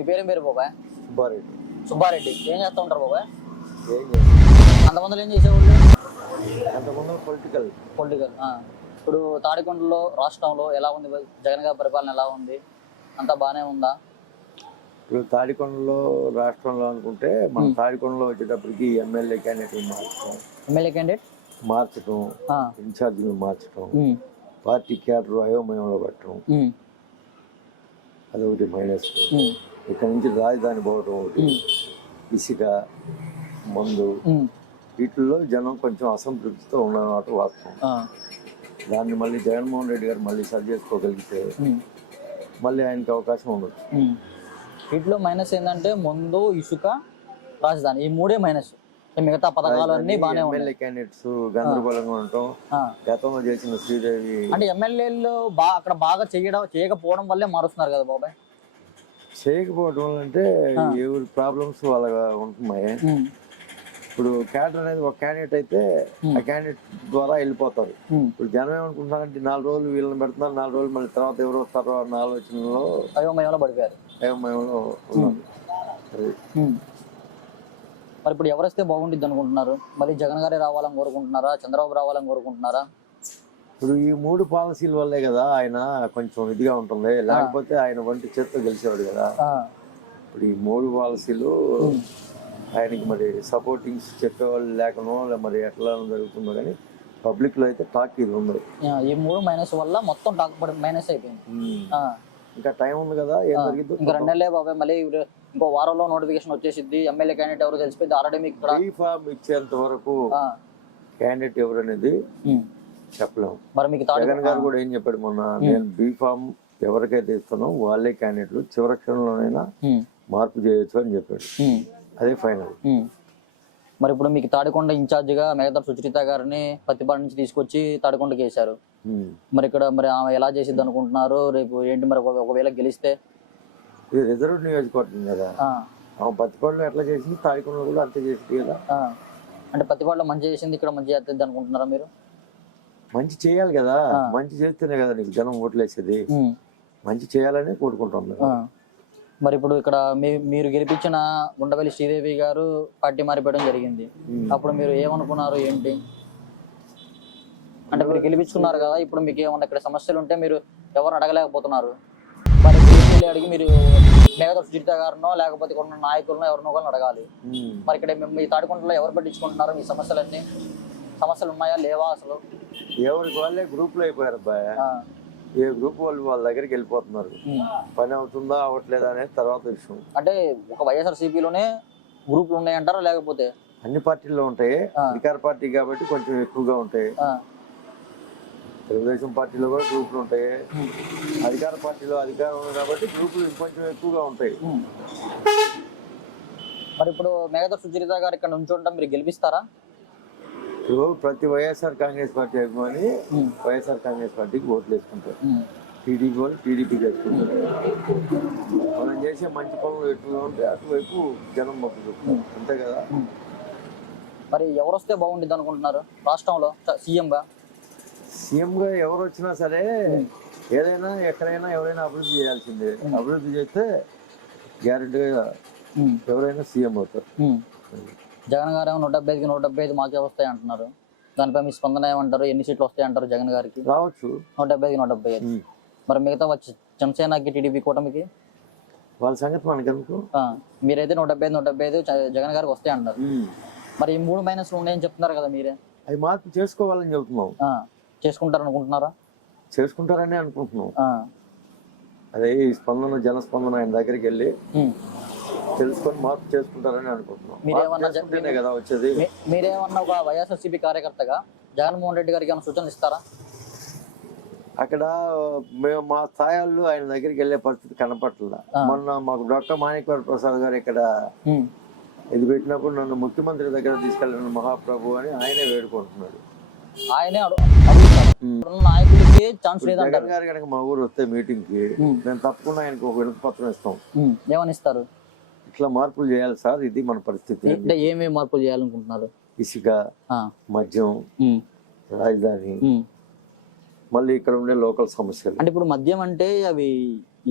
మీ పేరేం పేరు బాబాయ్? సుబ్బారెడ్డి. సుబ్బారెడ్డి. ఏం చేస్తూ ఉంటారు బాబాయ్? ఏం అంతమందిలో ఏం చేసేవాళ్ళు? అంతకుముందు పొలిటికల్ పొలిటికల్ ఇప్పుడు తాడికొండలో రాష్ట్రంలో ఎలా ఉంది? జగన్ గారి పరిపాలన ఎలా ఉంది? అంతా బాగానే ఉందా? ఇప్పుడు తాడికొండలో రాష్ట్రంలో అనుకుంటే మన తాడికొండలో వచ్చేటప్పటికి ఎమ్మెల్యే క్యాండిడేట్లు మార్చడం. ఎమ్మెల్యే క్యాండిడేట్ మార్చడం ఇన్ఛార్జీలు మార్చడం పార్టీ క్యాడర్ అయోమయంలో పెట్టడం. అదొకటి మైనస్. ఇక్కడ నుంచి రాజధాని పోవడం ఒకటి ఇసుక మందు వీటిల్లో జనం కొంచెం అసంతృప్తితో ఉన్నమాట వాస్తవం. దాన్ని మళ్ళీ జగన్మోహన్ రెడ్డి గారు మళ్ళీ సరి చేసుకోగలిగితే మళ్ళీ ఆయనకి అవకాశం ఉండొచ్చు వీటిలో మైనస్ ఏంటంటే ముందు ఇసుక రాజధాని ఈ మూడే మైనస్. మిగతా పథకాలు అన్ని బాగానే ఎమ్మెల్యే క్యాండిడేట్స్ గందరగోళంగా ఉండటం. గతంలో చేసిన శ్రీదేవి అంటే ఎమ్మెల్యేలు బా అక్కడ బాగా చేయడం చేయకపోవడం వల్లే మారుస్తున్నారు కదా బాబాయ్. చేయకపోవడం వల్ల అంటే ఎవరి ప్రాబ్లమ్స్ వాళ్ళగా ఉంటున్నాయి. ఇప్పుడు క్యాడర్ అనేది ఒక క్యాండిడేట్ అయితే ఆ క్యాండిడేట్ ద్వారా వెళ్ళిపోతారు. ఇప్పుడు జనం ఏమనుకుంటున్నారంటే నాలుగు రోజులు వీళ్ళని పెడుతున్నారు నాలుగు రోజులు మళ్ళీ తర్వాత ఎవరు వస్తారో అన్న ఆలోచనలో అయోమయంలో పడిపోయారు. అయోమయంలో. మరి ఇప్పుడు ఎవరు వస్తే బాగుంటుంది అనుకుంటున్నారు? మళ్ళీ జగన్ గారే రావాలని కోరుకుంటున్నారా? చంద్రబాబు రావాలని కోరుకుంటున్నారా? ఇప్పుడు ఈ మూడు పాలసీల వల్లే కదా ఆయన కొంచెం ఇదిగా ఉంటుంది. లేకపోతే ఆయన వంటి చేత్తో గెలిచేవాడు కదా. ఇప్పుడు ఈ మూడు పాలసీలు ఆయనకి మరి సపోర్టింగ్స్ చెప్పేవాళ్ళు లేకనో మరి ఎట్లా జరుగుతుందో కానీ పబ్లిక్లో అయితే టాక్ ఇది ఉంది ఈ మూడు మైనస్ వల్ల మొత్తం టాక్ మైనస్ అయిపోయింది. ఇంకా టైం ఉంది కదా ఏం జరిగిందో ఇంకా రెండు నెలలే బాబాయ్ మళ్ళీ ఇంకో వారంలో నోటిఫికేషన్ వచ్చేసిద్ది. ఎమ్మెల్యే క్యాండిడేట్ ఎవరు తెలిసిపోయింది ఆల్రెడీ మీకు ఇచ్చేంత వరకు క్యాండిడేట్ ఎవరు అనేది. చెప్పలేము. మరి మీకు జగన్ గారు కూడా ఏం చెప్పాడు మొన్న నేను బీ ఫామ్ ఎవరికైతే ఇస్తానో వాళ్ళే క్యాండిడేట్లు చివరి క్షణంలోనైనా మార్పు చేయొచ్చు అని చెప్పాడు. అదే ఫైనల్. మరి ఇప్పుడు మీకు తాడికొండ ఇన్ఛార్జిగా మిగతా సుచరిత గారిని పత్తిపాడు నుంచి తీసుకొచ్చి తాడికొండకి వేశారు మరి ఇక్కడ మరి ఆమె ఎలా చేసిద్ది అనుకుంటున్నారు? రేపు ఏంటి మరి ఒక- ఒకవేళ గెలిస్తే? ఇది రిజర్వ్ నియోజకవర్గం కదా. ఆ, ఆమె పత్తిపాడులో ఎట్లా చేసింది? తాడికొండలో కూడా అంతే చేసింది కదా. అంటే పత్తిపాడులో మంచి చేసింది ఇక్కడ మంచి చేస్తుంది అనుకుంటున్నారా మీరు? మంచి చేయాలి కదా. మంచి చేస్తేనే కదా నీకు జనం ఓట్లేసేది. మంచి చేయాలని కోరుకుంటాం. మరి ఇప్పుడు ఇక్కడ మీరు గెలిపించిన ఉండవల్లి శ్రీదేవి గారు పార్టీ మారిపోవడం జరిగింది. అప్పుడు మీరు ఏమనుకున్నారు ఏంటి? అంటే మీరు గెలిపించుకున్నారు కదా ఇప్పుడు మీకు ఏమన్నా ఇక్కడ సమస్యలు ఉంటే మీరు ఎవరు అడగలేకపోతున్నారు? మరి అడిగి మీరు మేఘతో సుజిత గారినో లేకపోతే ఇక్కడ ఉన్న నాయకులను ఎవరినో ఒకరిని అడగాలి. మరి ఇక్కడ మీ తాడికొండలో ఎవరు పట్టించుకుంటున్నారు? మీ సమస్యలన్నీ సమస్యలు ఉన్నాయా? లేవా అసలు? ఎవరికి వాళ్ళే గ్రూప్లో అయిపోయారు అబ్బాయి ఏ గ్రూప్ వాళ్ళు వాళ్ళ దగ్గరికి వెళ్ళిపోతున్నారు. పని అవుతుందా అవ్వట్లేదా అనేది తర్వాత విషయం. అంటే ఒక వైఎస్ఆర్సీపీలోనే గ్రూపులు ఉన్నాయంటారా లేకపోతే? అన్ని పార్టీల్లో ఉంటాయి. అధికార పార్టీ కాబట్టి కొంచెం ఎక్కువగా ఉంటాయి. తెలుగుదేశం పార్టీలో కూడా గ్రూపులు ఉంటాయి. అధికార పార్టీలో అధికారం ఉంది కాబట్టి గ్రూపులు ఇంకొంచెం ఎక్కువగా ఉంటాయి. మరి ఇప్పుడు మేఘత సుచరిత గారు ఇక్కడ నుంచి ఉంటాం మీరు గెలిపిస్తారా? ఇప్పుడు ప్రతి వైఎస్ఆర్ కాంగ్రెస్ పార్టీ అభిమాని. వైఎస్ఆర్ కాంగ్రెస్ పార్టీకి ఓట్లు వేసుకుంటారు. టీడీపీ వాళ్ళు టీడీపీకి వేసుకుంటారు మనం చేసే మంచి పనులు ఎక్కువగా ఉంటే అటువైపు జనం మొక్కు చూపుతారు. అంతే కదా? మరి ఎవరు వస్తే బాగుంటుంది అనుకుంటున్నారు? రాష్ట్రంలో సీఎం గా సీఎంగా ఎవరు వచ్చినా సరే ఏదైనా ఎక్కడైనా ఎవరైనా అభివృద్ధి చేయాల్సిందే. అభివృద్ధి చేస్తే గ్యారెంటీగా. ఎవరైనా సీఎం అవుతారు. జగన్ గారు ఏమో నూట డెబ్బై ఐదుకి నూట డెబ్బై ఐదు మాకే వస్తాయి అంటున్నారు. దానిపై మీ స్పందన ఏమంటారు? ఎన్ని సీట్లు వస్తాయి అంటారు జగన్ గారికి? రావచ్చు. నూట డెబ్బై ఐదు. నూట డెబ్బై ఐదు. మరి మిగతా వచ్చి జనసేనకి టీడీపీ కూటమికి? వాళ్ళ సంగతి మనకెందుకు మీరైతే నూట డెబ్బై ఐదు నూట డెబ్బై ఐదు జగన్ గారికి వస్తాయి అంటారు. మరి ఈ మూడు మైనస్లు ఉన్నాయని చెప్తున్నారు కదా మీరే. అది మార్పు చేసుకోవాలని చెబుతున్నాం. చేసుకుంటారు అనుకుంటున్నారా చేసుకుంటారని అనుకుంటున్నాం. అదే ఈ స్పందన జనస్పందన ఆయన దగ్గరికి వెళ్ళి. తెలుసుకొని మార్పు చేసుకుంటారని అనుకుంటున్నాం. మీరేమన్నా కదా వచ్చేది. మీరేమన్నా ఒక వైఎస్ఆర్సీపీ కార్యకర్తగా జగన్మోహన్ రెడ్డి గారికి ఏమైనా సూచనలు ఇస్తారా? అక్కడ మేము మా స్థాయిల్లో ఆయన దగ్గరికి వెళ్ళే పరిస్థితి కనపట్ల మొన్న మాకు డాక్టర్ మాణిక్వర ప్రసాద్ గారు ఇక్కడ. ఇది పెట్టినప్పుడు నన్ను ముఖ్యమంత్రి దగ్గర తీసుకెళ్ళిన మహాప్రభు అని ఆయనే వేడుకుంటున్నాడు. ఆయనే ఛాన్స్ జగన్ గారు కనుక మా ఊరు వస్తే మీటింగ్కి మేము తప్పకుండా ఆయనకు ఒక వినతి పత్రం ఇస్తాం. ఏమని ఇస్తారు? ఇట్లా మార్పులు చేయాలి సార్ ఇది మన పరిస్థితి అంటే ఏమేమి మార్పులు చేయాలనుకుంటున్నారు? ఇసుక మద్యం రాజధాని. మళ్ళీ ఇక్కడ ఉండే లోకల్ సమస్యలు. అంటే ఇప్పుడు మద్యం అంటే అవి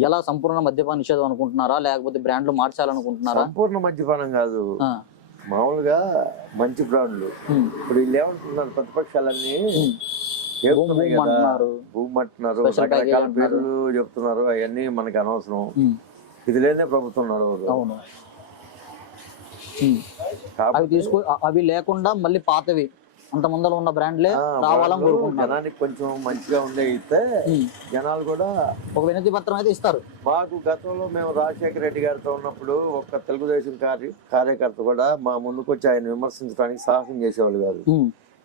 ఎలా సంపూర్ణ మద్యపాన నిషేధం అనుకుంటున్నారా? లేకపోతే బ్రాండ్లు మార్చాలనుకుంటున్నారా? సంపూర్ణ మద్యపానం కాదు. మామూలుగా మంచి బ్రాండ్లు. ఇప్పుడు వీళ్ళు ఏమంటున్నారు ప్రతిపక్షాలన్నీ? చెప్తున్నాయి భూమి కదా. అంటున్నారు. భూమి అంటున్నారు Special package రకరకాల అంటున్నారు. పేర్లు చెప్తున్నారు. అవన్నీ మనకి అనవసరం. ఇది లేనే ప్రభుత్వం నడవదు. అవును. అవి తీసుకు అవి లేకుండా మళ్ళీ పాతవి. అంత ముందర ఉన్న బ్రాండ్లే రావాలని కోరుకుంటున్నారు. జనానికి కొంచెం మంచిగా ఉండే ఇస్తే. జనాలు కూడా ఒక వినతి పత్రం అయితే ఇస్తారు. మాకు గతంలో మేము రాజశేఖర రెడ్డి గారితో ఉన్నప్పుడు ఒక్క తెలుగుదేశం కార్య కార్యకర్త కూడా మా ముందుకు వచ్చి ఆయన విమర్శించడానికి సాహసం చేసేవాళ్ళు కాదు.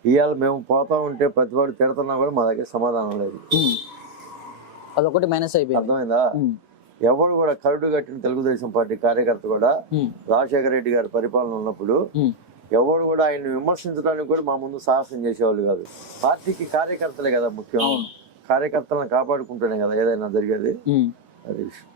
ఇవాళ మేము పోతా ఉంటే ప్రతివాడు తిడుతున్నా కూడా మా దగ్గర సమాధానం లేదు. అదొకటి మైనస్ అయిపోయింది. అర్థమైందా? ఎవడు కూడా కరుడు కట్టిన తెలుగుదేశం పార్టీ కార్యకర్త కూడా రాజశేఖర రెడ్డి గారి పరిపాలన ఉన్నప్పుడు ఎవడు కూడా ఆయన విమర్శించడానికి కూడా మా ముందు సాహసం చేసేవాళ్ళు కాదు. పార్టీకి కార్యకర్తలే కదా ముఖ్యం. కార్యకర్తలను కాపాడుకుంటేనే కదా ఏదైనా జరిగేది. అది విషయం.